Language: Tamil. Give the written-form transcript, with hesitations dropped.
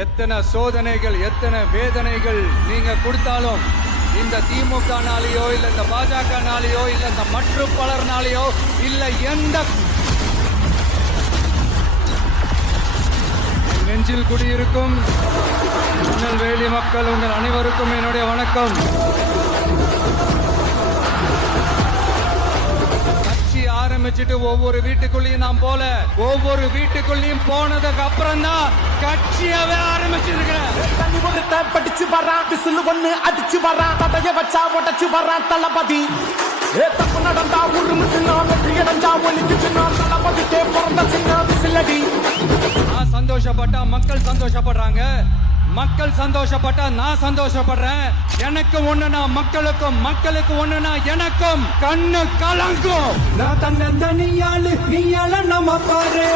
எத்தனை சோதனைகள் எத்தனை வேதனைகள் நீங்க கொடுத்தாலும் இந்த திமுகனாலேயோ இல்ல இந்த பாஜகனாலேயோ இல்ல இந்த மற்ற பலர்னாலேயோ இல்ல எந்த நெஞ்சில் குடியிருக்கும் திருநெல்வேலி மக்கள் உங்கள் அனைவருக்கும் என்னுடைய வணக்கம். கட்சி ஆரம்பிச்சுட்டு ஒவ்வொரு வீட்டுக்குள்ளேயும் நான் போல ஒவ்வொரு வீட்டுக்குள்ளேயும் போனதுக்கு அப்புறம் தான் கட்சியவே ஆரம்பிச்சிருக்கிறேன். படிச்சு வரான் விசில் ஒண்ணு அடிச்சு வரான் தடைய வச்சா உடச்சு வரான் தளபதி. தப்பு நடந்தா உருமுச்சுனா வெற்றி அடைஞ்சா ஒலிக்குச்சுனா தளபதிக்கே பிறந்த சின்ன விசிலடி. நான் சந்தோஷப்பட்டா மக்கள் சந்தோஷப்படுறாங்க, மக்கள் சந்தோஷப்பட்டா நான் சந்தோஷப்படுறேன். எனக்கு ஒண்ணுனா மக்களுக்கும், மக்களுக்கு ஒண்ணுனா எனக்கும் கண்ணு கலங்கும். நான் தன்னந்தனியாளு நீயால நம்ம பாரு